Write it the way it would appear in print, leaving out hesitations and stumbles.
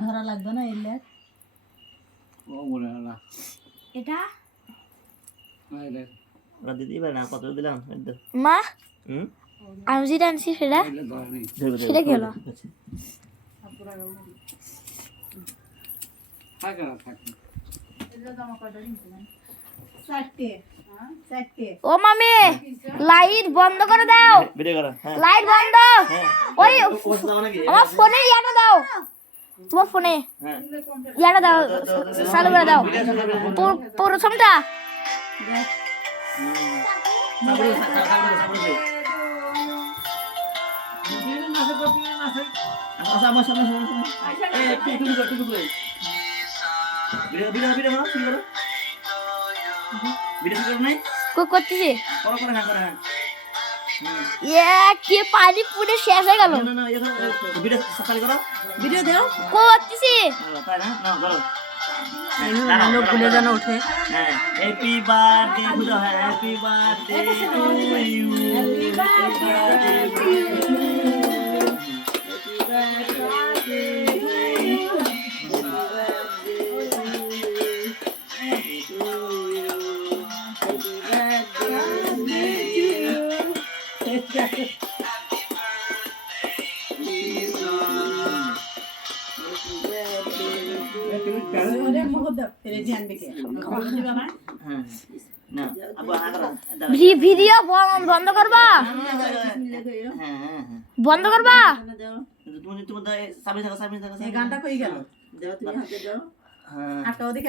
ধরা লাগবে না এলে ও বলে না এটা ওরা দিতেই পারে না কত দিলাম মা আমি যেটা আনছি সেটা সেটা কি হলো ও মামি লাইট বন্ধ করে দাও ভিডিও করো হ্যাঁ লাইট বন্ধ ওই আমার ফোনে ইয়াটা দাও তোমার ফোনে হ্যাঁ ইয়াটা দাও চালু করে দাও প্রথমটা করতেছি কি পানি পুরে শেষ হয়ে গেল ভিডিও দাও করতেছি লোকগুলো যেন ওঠে হ্যাপি বার্থডে বুঝো happy birthday to you happy birthday to video বন্ধ করবা বন্ধ করবা গানটা কই গেল আটকাও দেখি